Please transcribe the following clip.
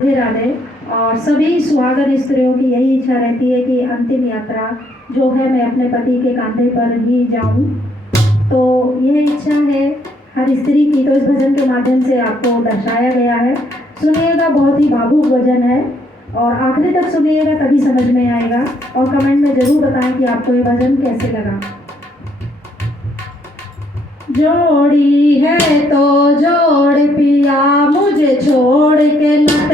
राधे राधे। और सभी सुहागन स्त्रियों की यही इच्छा रहती है कि अंतिम यात्रा जो है मैं अपने पति के कंधे पर ही जाऊं। तो यह इच्छा है हर स्त्री की, तो इस भजन के माध्यम से आपको दर्शाया गया है। सुनिएगा, बहुत ही भावुक भजन है और आखिरी तक सुनिएगा तभी समझ में आएगा। और कमेंट में ज़रूर बताएं कि आपको ये भजन कैसे लगा। जोड़ी है तो जोड़ पिया, मुझे छोड़ के मत